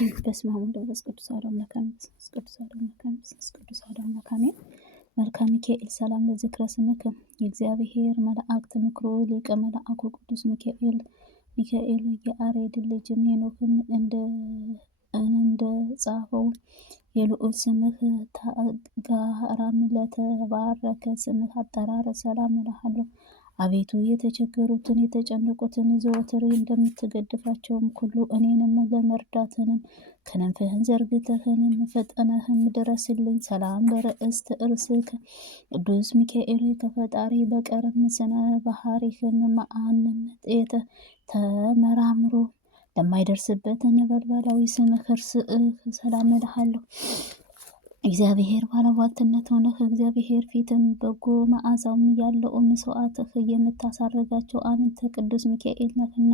በስመ አብ ወወልድ ወመንፈስ ቅዱስ አሐዱ አምላክ አሜን። ቅዱስ አሐዱ አምላክ አሜን። መልክአ ሚካኤል ሰላም ለዝክረ ስምከ የእግዚአብሔር መላእክት ምክሩ ሊቀ መላእኩ ቅዱስ ሚካኤል የአሬድ ልጅ ሄኖክን እንደ ጻፈው የልዑል ስምህ ጋራም ለተባረከ ስምህ አጠራር ሰላም እልሃለሁ። አቤቱ የተቸገሩትን የተጨነቁትን ዘወትር እንደምትገድፋቸውም ሁሉ እኔንም ለመርዳትንም ክንፍህን ዘርግተህንም ፈጥነህም ድረስልኝ። ሰላም ለርእስት እርስከ ቅዱስ ሚካኤል ከፈጣሪ በቀርም ስነ ባህሪህን ማንም ተመራምሮ ለማይደርስበት ነበልባላዊ ስምህ ሰላም እልሃለሁ። እግዚአብሔር ባለሟልትነት ሆነህ እግዚአብሔር ፊትም በጎ መዓዛውም ያለው መስዋዕትህ የምታሳርጋቸው አንተ ቅዱስ ሚካኤል ነህና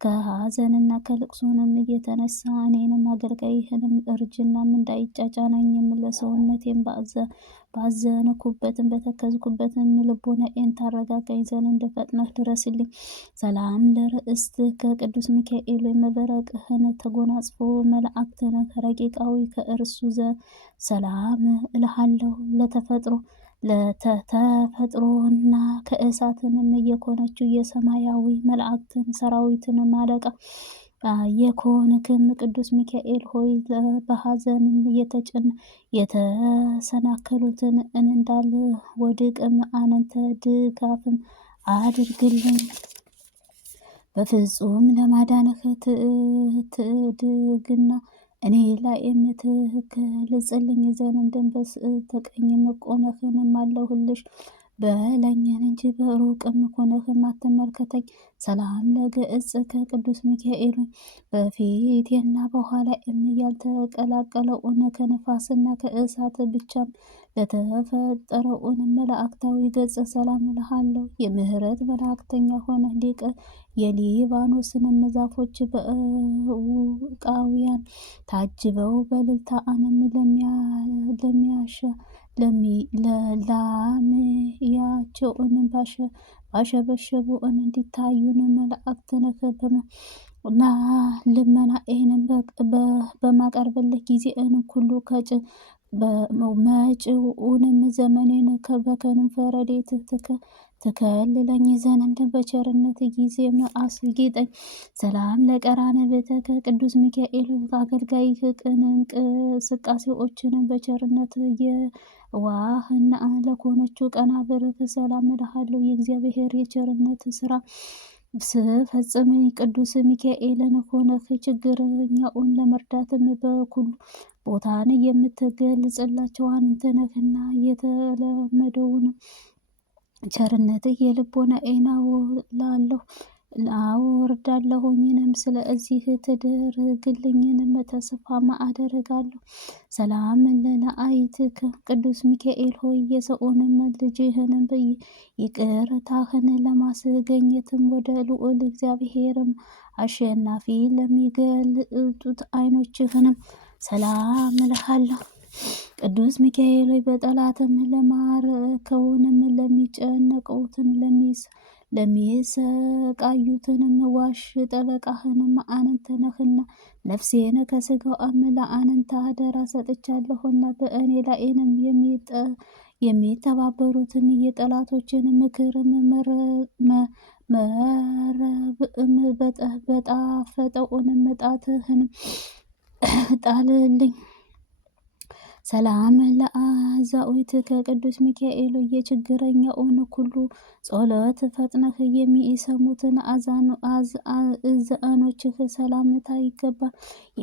ከሐዘንና ከልቅሶንም የተነሳ እኔንም አገልጋይህንም እርጅናም እንዳይጫጫናኝም ለሰውነቴም ባዘንኩበትም በተከዝኩበትም ልቦናዬን ታረጋጋኝ ዘንድ እንደፈጥነህ ድረስልኝ። ሰላም ለርእስት ከቅዱስ ሚካኤል መበረቅህን ተጎናጽፎ መላእክትን ረቂቃዊ ከእርሱ ሰላም እልሃለሁ። ለተፈጥሮና ከእሳትንም የኮነችው የሰማያዊ መላእክትን ሰራዊትን አለቃ የኮንክም ቅዱስ ሚካኤል ሆይ በሐዘንም የተሰናከሉትን እንዳልወድቅም አንተ ድጋፍም አድርግልኝ። በፍጹም ለማዳንህ ትድግና እኔ ላይ የምትገልጽልኝ ዘንድ በስተቀኝም ቆመህንም አለሁልሽ በለኝን እንጂ በሩቅም ሆነህም አትመልከተኝ። ሰላም ለገጽከ ቅዱስ ሚካኤል በፊቴና በኋላ ያልተቀላቀለውን ከነፋስና ከእሳት ብቻም ለተፈጠረውን መላእክታዊ ገጽ ሰላም እልሃለሁ። የምህረት መላእክተኛ ሆነ ሊቀ የሊባኖስንም ዛፎች በውቃውያን ታጅበው በእልልታ አንም ለላምያቸውን ባሸበሸቡ እንዲታዩን መላእክትን እና ልመናዬንም በማቀርብልህ ጊዜ ሁሉ መጪውንም ዘመኔን በከንፈረ ረድኤትህ ትከልለኝ ዘንድ በቸርነት ጊዜም አስጊጠኝ። ሰላም ለቀራንብትከ ቅዱስ ሚካኤል አገልጋይህ ቅን እንቅስቃሴዎችን በቸርነት የዋህና ለሆነችው ቀናብርት ሰላም እልሃለሁ። የእግዚአብሔር የቸርነት ስራ ስፈጽም ቅዱስ ሚካኤልን ሆነህ ችግረኛውን ለመርዳትም በኩሉ ቦታን የምትገልጽላቸው አንተ ነህና የተለመደውን ቸርነትህ የልቦናዬን አወርዳለሁኝንም ስለዚህ ትደርግልኝንም ተስፋም አደርጋለሁ። ሰላም ለአይትከ ቅዱስ ሚካኤል ሆይ የሰውንም ልጅህንም ይቅርታህን ለማስገኘትም ወደ ልዑል እግዚአብሔርም አሸናፊ ለሚገልጡት ዓይኖችህንም ሰላም እልሃለሁ። ቅዱስ ሚካኤል ሆይ በጠላትም ለማረከውንም ለሚጨነቁትን ለሚሰቃዩትንም ዋሽ ጠበቃህንም አንተ ነህና ነፍሴን ከስጋዋም ለአንተ አደራ ሰጥቻለሁና በእኔ ላይንም የሚተባበሩትን የጠላቶችን ምክርም መረብም በጣፈጠውንም ጣትህን ጣልልኝ። ሰላም ለአዛዊትከ ቅዱስ ሚካኤል የችግረኛውን ሁሉ ጸሎት ፈጥነህ የሚሰሙትን እዝአኖችህ ሰላምታ ይገባል።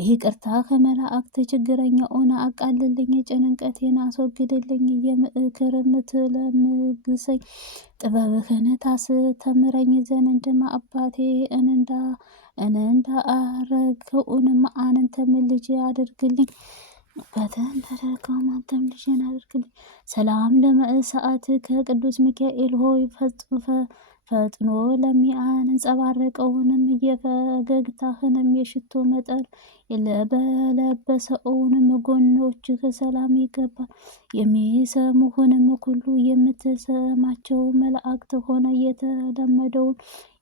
ይቅርታህ መላእክት ችግረኛውን አቃልልኝ፣ ጭንቀቴን አስወግድልኝ። የምክርም ትለምግሰኝ ጥበብህን ታስተምረኝ ዘንድ አባቴ እንዳረገውንም አንተም ልጅ አድርግልኝ። አባትህን እንዳደረገውም አንተም ልጅን አድርግልኝ። ሰላም ለመእሳትከ ቅዱስ ሚካኤል ሆይ ፈጥኖ ለሚያንጸባርቀውንም የፈገግታህንም የሽቶ መጠን በለበሰውንም ጎኖችህ ሰላም ይገባል። የሚሰሙህንም ሁሉ የምትሰማቸው መላእክት ሆነ የተለመደውን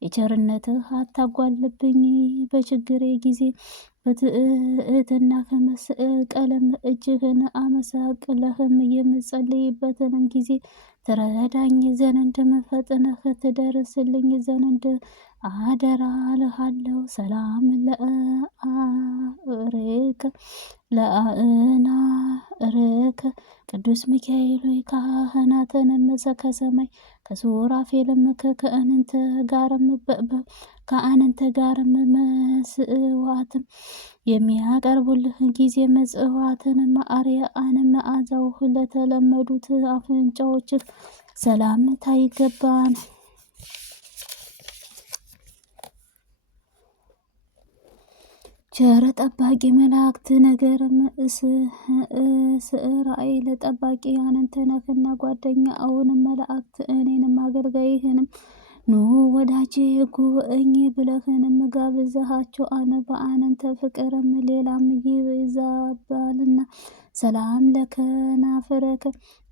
የቸርነትህ አታጓልብኝ። በችግሬ ጊዜ በትዕትና ከመስቀልም እጅህን አመሳቅለህም የምጸልይበትንም ጊዜ ትረዳኝ ዘንድ ፈጥነህ ትደርስልኝ ዘንድ አደራ እልሃለሁ። ሰላም ለአእናርክ ቅዱስ ሚካኤል ሆይ ካህናትንም ከሰማይ ከሱራፌልም ከአንተ ጋርም መስዋዕትም የሚያቀርቡልህን ጊዜ መጽዋዕትንም አርያአንም መዓዛው ለተለመዱት አፍንጫዎችህ ሰላምታ ይገባን። ቸር ጠባቂ መላእክት ነገርም እስራኤል ጠባቂ አንተ ነህና ጓደኛ አሁንም መላእክት እኔንም አገልጋይህንም ኑ ወዳጄ ጉብኝ ብለህንም ጋብዘሃቸው አነ በአንተ ፍቅርም ሌላም ይዛባልና። ሰላም ለከናፍረከ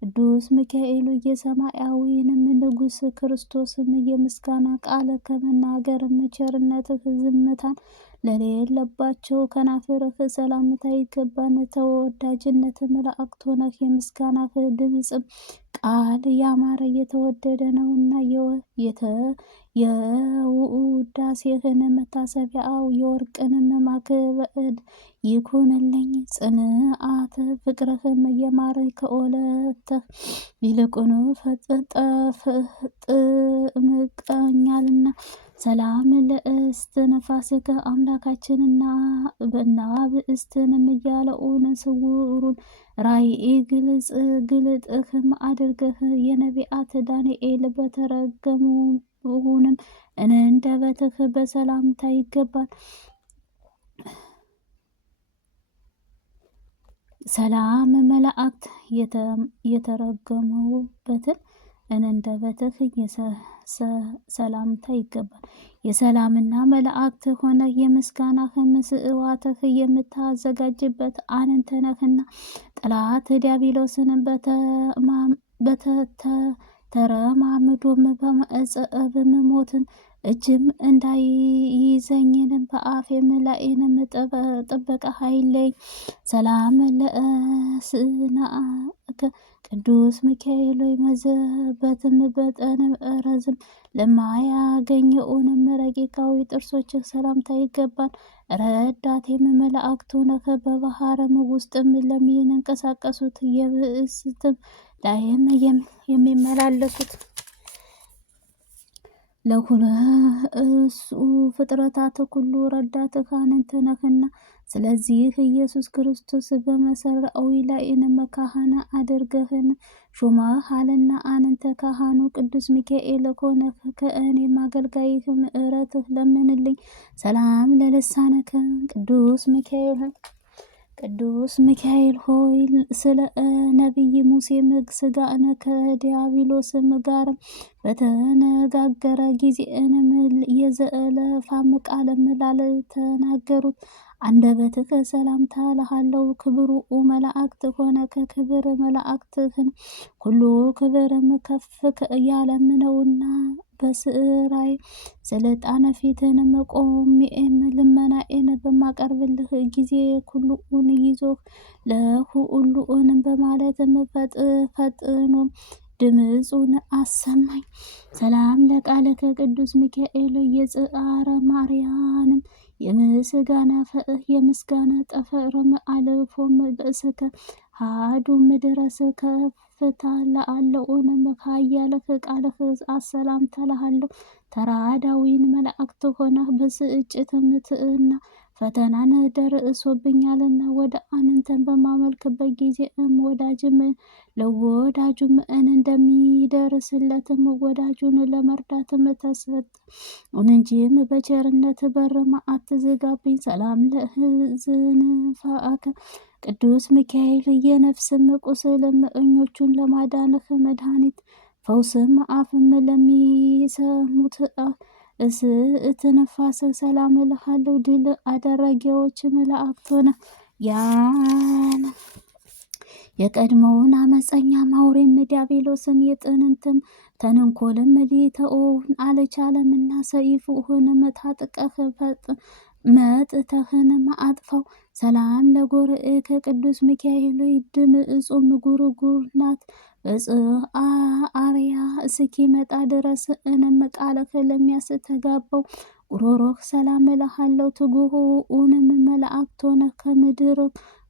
ቅዱስ ሚካኤል የሰማያዊንም ንጉሥ ክርስቶስም የምስጋና ቃል ከመናገርም ቸርነትህ ዝምታን ለሌለባቸው ከናፍርህ ሰላምታ ይገባን። ተወዳጅነት መላእክት ሆነህ የምስጋናህ ድምፅም ቃል ያማረ የተወደደ ነውና የውዳሴህን መታሰቢያው የወርቅንም ማክበድ ይኩንልኝ። ጽንዓት ፍቅርህም የማረ ከኦለተህ ይልቁኑ ጥምቀኛልና። ሰላም ለእስትንፋስከ አምላካችንና ብእስትንም እያለውን ስውሩን ራእይ ግልጥህም አድርገህ የነቢያት ዳንኤል በተረገሙንም አንደበትህ በሰላምታ ይገባል። ሰላም መላእክት የተረገሙበትን አንደበትህ ሰላምታ ይገባል። የሰላምና መላእክት ሆነ የምስጋናህ መስዋዕትህ የምታዘጋጅበት አንተ ነህና። ጠላት ዲያብሎስን ተረማምዶም በመዕጸብም ሞትን እጅም እንዳይይዘኝንም በአፌም ላይንም ጥበቃ ኃይለኝ። ሰላም ለእስናከ ቅዱስ ሚካኤል መዘበትም በጠንም ረዝም ለማያገኘውንም ረቂቃዊ ጥርሶችህ ሰላምታ ይገባል። ረዳቴም መላእክቱ ነህ በባህርም ውስጥም ለሚንቀሳቀሱት የብእስትም ላይም የሚመላለሱት ለሁሉ ፍጥረታት ሁሉ ረዳትህ አንተ ነህና። ስለዚህ ኢየሱስ ክርስቶስ በመሰራዊ ላይንም ካህን አድርገህን ሾመሃልና አንተ ካህኑ ቅዱስ ሚካኤል ሆነህ ከእኔም አገልጋይህ ምሕረትህ ለምንልኝ። ሰላም ለልሳነከ ቅዱስ ሚካኤል ሆይ ስለ ነቢይ ሙሴም ሥጋን ከዲያብሎስም ጋር በተነጋገረ ጊዜንም የዘለፋም ቃልም ላልተናገሩት አንደበትህ ሰላምታ እልሃለሁ። ክብሩ መላእክት ሆነ ከክብር መላእክትህን ሁሉ ክብርም ከፍ ያለም ነውና። በስራይ ስልጣነ ፊትንም ቆሜም ልመናዬን በማቀርብልህ ጊዜ ኩሉን ይዞህ ለሁሉንም በማለትም ፈጥኖም ድምፁን አሰማኝ። ሰላም ለቃልከ ቅዱስ ሚካኤል የጽአረ ማርያንም የምስጋና ጠፈርም አልፎም በእስከ ሃዱም ድረስ ከፍታ ለአለውንም ኃያልህ ቃልህ አሰላምታ እልሃለሁ። ተራዳዊን መላእክት ሆነህ በስጭትምትና ፈተናን ደርሶብኛልና ወደ አንተን በማመልክበት ጊዜ ወዳጅም ለወዳጁም እንደሚደርስለትም ወዳጁን ለመርዳትም ተሰጠ እንጂም በቸርነት በር አትዘጋብኝ። ሰላም ለሕዝንፋከ ቅዱስ ሚካኤል የነፍስም ቁስልም እኞቹን ለማዳንህ መድኃኒት ፈውስም አፍም ለሚሰሙት እስትንፋስ ሰላም እልሃለሁ። ድል አደራጊዎች መላእክት ሆነ ያን የቀድሞውን አመፀኛ ማውሬም ዲያብሎስን የጥንትም ተንኮልም ሊተወውን አልቻለምና ሰይፉንም ታጥቀህ መጥተህንም አጥፋው። ሰላም ለጎርኤከ ቅዱስ ሚካኤል ድምፁም ጉርጉር ናት። አርያ እስኪመጣ ድረስ እንም ቃልህ ለሚያስተጋባው ጉሮሮህ ሰላም እልሃለሁ። ትጉሁንም መላእክት ሆነህ ከምድር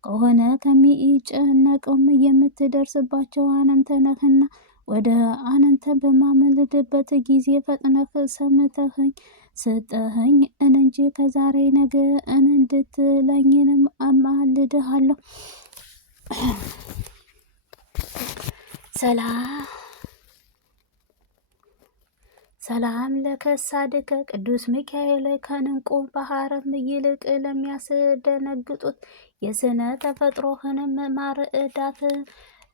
ከሆነ ከሚጨነቀውም የምትደርስባቸው አንተ ነህና ወደ አንተ በማመልድበት ጊዜ ፈጥነህ ሰምተኸኝ ስጠኸኝ እንጂ ከዛሬ ነገ እንድትለኝንም አማልድሃለሁ። ሰላም ለከሳድከ ቅዱስ ሚካኤል ከንንቁ ባህርም ይልቅ ለሚያስደነግጡት የስነ ተፈጥሮህንም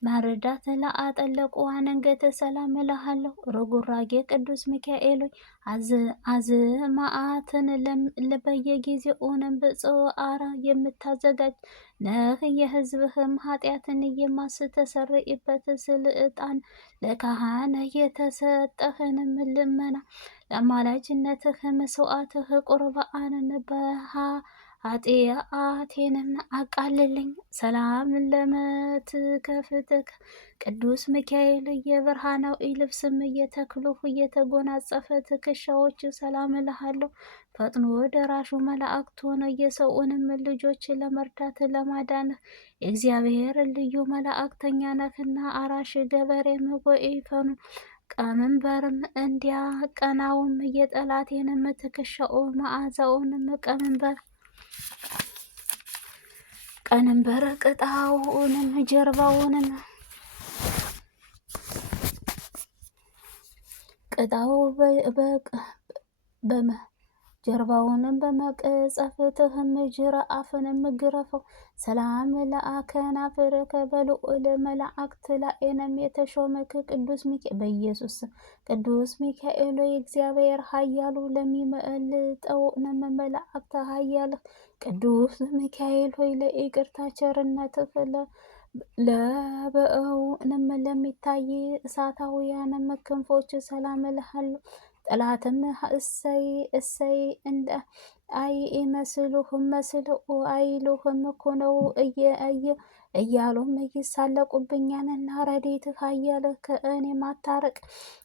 ማርዳት ለአጠለቁ አንገተ ሰላም እልሃለሁ። ርጉራጌ ቅዱስ ሚካኤል አዝማአትን በየጊዜውንም ብፅዓራ የምታዘጋጅ ነህ። የሕዝብህም ኃጢአትን የማስተሰርይበት ስልጣን ለካህን የተሰጠህንም ልመና ለአማላጅነትህ መስዋዕትህ ቁርባንን ኃጢአቴንም አቃልልኝ። ሰላም ለመትከፍትክ ቅዱስ ሚካኤል የብርሃናዊ ልብስም እየተክሉህ እየተጎናጸፈ ትከሻዎች ሰላም እልሃለሁ። ፈጥኖ ደራሹ መላእክት ሆነ የሰውንም ልጆች ለመርዳት ለማዳንህ የእግዚአብሔር ልዩ መላእክተኛ ነህና አራሽ ገበሬም ወኢፈኑ ቀመንበርም እንዲያቀናውም የጠላቴንም ትከሻው መዓዛውንም ቀንበር ቅጣውንም ጀርባውንም ቅጣው ጀርባውንም በመቀጸፍትህም ጅራፍንም ግረፈው። ሰላም ለከናፍርከ በልዑል መላእክት ላኤንም የተሾመክ ቅዱስ ሚካኤል በኢየሱስ ቅዱስ ሚካኤል የእግዚአብሔር ኃያሉ ለሚመልጠውንም መላእክት ኃያልህ ቅዱስ ሚካኤል ሆይ ለይቅርታ ቸርነትህ ለበእውንም ለሚታይ እሳታውያንም ክንፎች ሰላም እልሃለሁ። ጠላትም እሰይ እሰይ እንደ አይመስሉህም መስልኡ አይሉህም እኮ ነው እያሉም ይሳለቁብኛልና ረድኤትህ ኃያልህ ከእኔ ማታረቅ።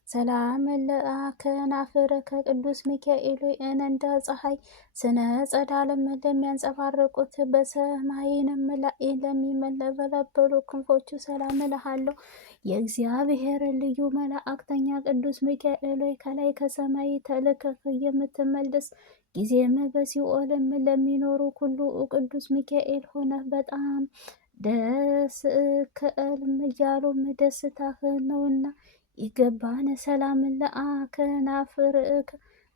ሰላም ለከናፍርከ ቅዱስ ሚካኤል እንደ ፀሐይ ስነ ጸዳልም ለሚያንጸባርቁት በሰማይንም ላይ ለሚመለበለበሉ ክንፎቹ ሰላም እልሃለሁ። የእግዚአብሔር ልዩ መላእክተኛ ቅዱስ ሚካኤል ከላይ ከሰማይ ተልከህ የምትመልስ ጊዜም በሲኦልም ለሚኖሩ ሁሉ ቅዱስ ሚካኤል ሆነህ በጣም ደስ ከእልም እያሉም ደስታህ ነውና ይገባን። ሰላም ለከናፍርክ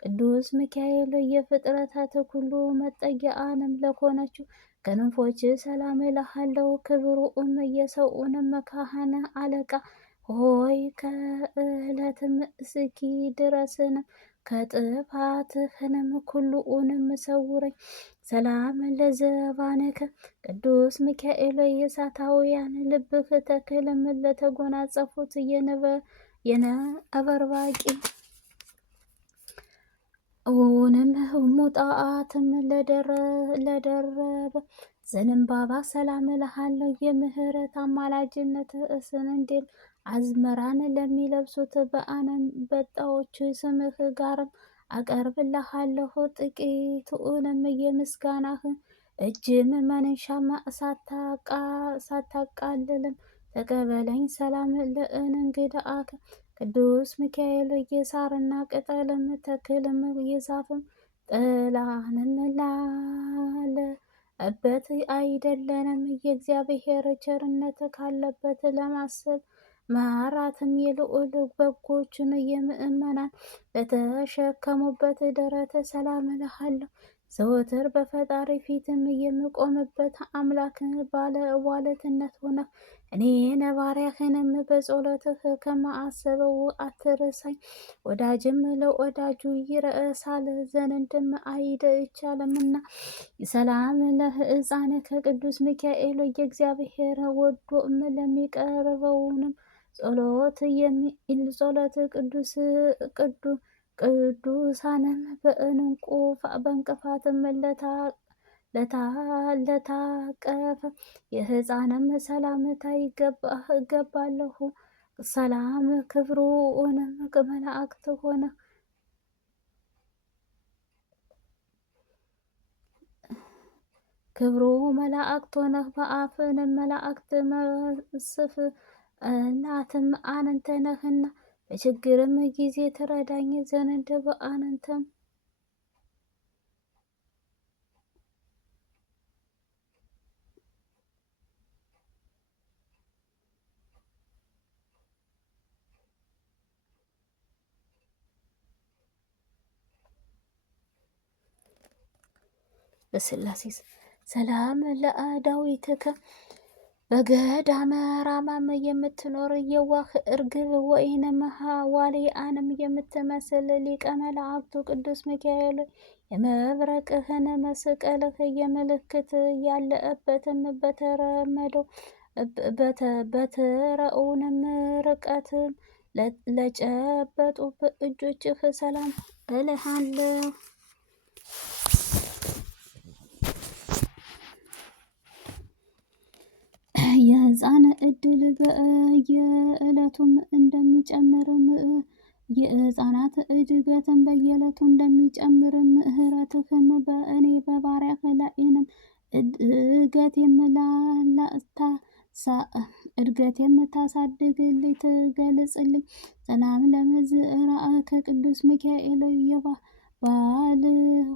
ቅዱስ ሚካኤል የፍጥረታት ሁሉ መጠጊያንም ለሆነችው ክንፎች ሰላም እልሃለሁ። ክብሩም የሰውንም ካህን አለቃ ሆይ ከእለትም እስኪ ድረስንም ከጥፋትህንም ኩሉንም ሰውረኝ። ሰላም ለዘባነከ ቅዱስ ሚካኤል የእሳታውያን ልብህ ተክልም ለተጎናጸፉት የነበርባቂ ውንም ሙጣአትም ለደረበ ዘንባባ ሰላም እልሃለሁ። የምህረት አማላጅነት እስንዴም አዝመራን ለሚለብሱት በአንበጣዎች ስምህ ጋርም አቀርብልሃለሁ። ጥቂቱንም የምስጋናህ እጅም መንሻም ሳታቃልልም ተቀበለኝ። ሰላም ለእንግድአከ ቅዱስ ሚካኤል የሳርና ቅጠልም ተክልም የዛፍም ጥላንም ላለበት አይደለንም። የእግዚአብሔር ቸርነት ካለበት ለማሰብ ማራትም የልዑል በጎችን የምእመናን ለተሸከሙበት ደረት ሰላም እልሃለሁ። ዘወትር በፈጣሪ ፊትም የምቆምበት አምላክ ባለ ዋለትነት ሆነ እኔ ነባሪያህንም በጸሎትህ ከማአሰበው አትርሳኝ። ወዳጅም ለወዳጁ ይረሳል ዘንድም አይቻልምና። ሰላም ለሕፃንከ ቅዱስ ሚካኤል የእግዚአብሔር ወዶም ለሚቀርበውንም ጸሎት ቅዱሳንም በእንቁ በእንቅፋትም ለታቀፈ የሕፃንም ሰላምታ ይገባለሁ። ሰላም ክብሩንም መላእክት ሆነ ክብሩ መላእክት ሆነህ በአፍንም መላእክት መስፍ እናትም አንተ ነህና በችግርም ጊዜ ትረዳኝ ዘንድ በአንተም በስላሴ ሰላም ለዳዊትከ በገዳመ ራማም የምትኖር የዋህ እርግብ ወይንም ዋልያንም የምትመስል ሊቀ መላእክቱ ቅዱስ ሚካኤል የመብረቅህን መስቀልህ የምልክት ያለበትም በተረመደው በትረኡንም ርቀት ለጨበጡ እጆችህ ሰላም እልሃለሁ። የሕፃን እድል በየዕለቱም እንደሚጨምርም የሕፃናት እድገትን በየዕለቱ እንደሚጨምርም ምሕረትህም በእኔ በባሪያህ ላይንም እድገት የምታሳድግልኝ ትገልጽልኝ። ሰላም ለመዝራእከ ቅዱስ ሚካኤል ባል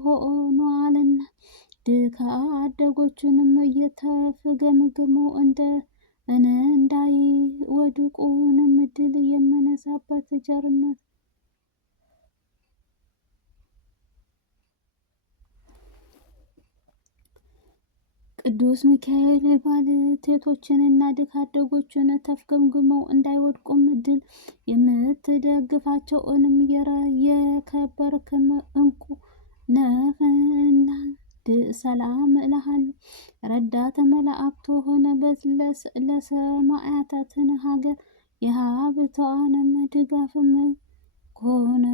ሆኗልና ድካ አደጎቹንም እየተፍገምግሙ እንዳይወድቁንም ድል የምነሳበት ቸርነት ቅዱስ ሚካኤል ባልቴቶችንና ድካ አደጎቹን ተፍገምግመው እንዳይወድቁም ድል የምትደግፋቸውንም የከበርክም እንቁ ነህና ሰላም እልሃለሁ። ረዳተ መላእክቱ ሆነ ለሰማዕታትን ሀገር የሀብቷንም ድጋፍም ከሆነ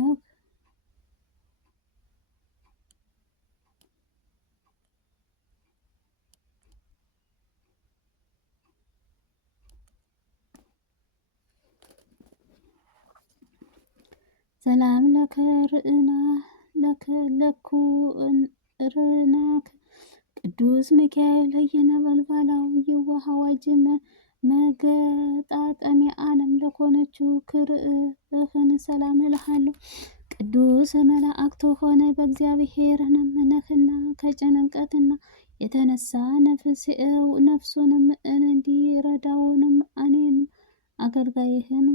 ሰላም ለኩርናክ ቅዱስ ሚካኤል የነበልባላዊ የውሃ አዋጅ መገጣጠሚያ ዓለም ለሆነችው ክርህን ሰላም እልሃለሁ። ቅዱስ መላእክት ሆነ በእግዚአብሔርንም ነህና ከጭንቀትና የተነሳ ነፍሱንም እንዲረዳውንም እኔንም አገልጋይህን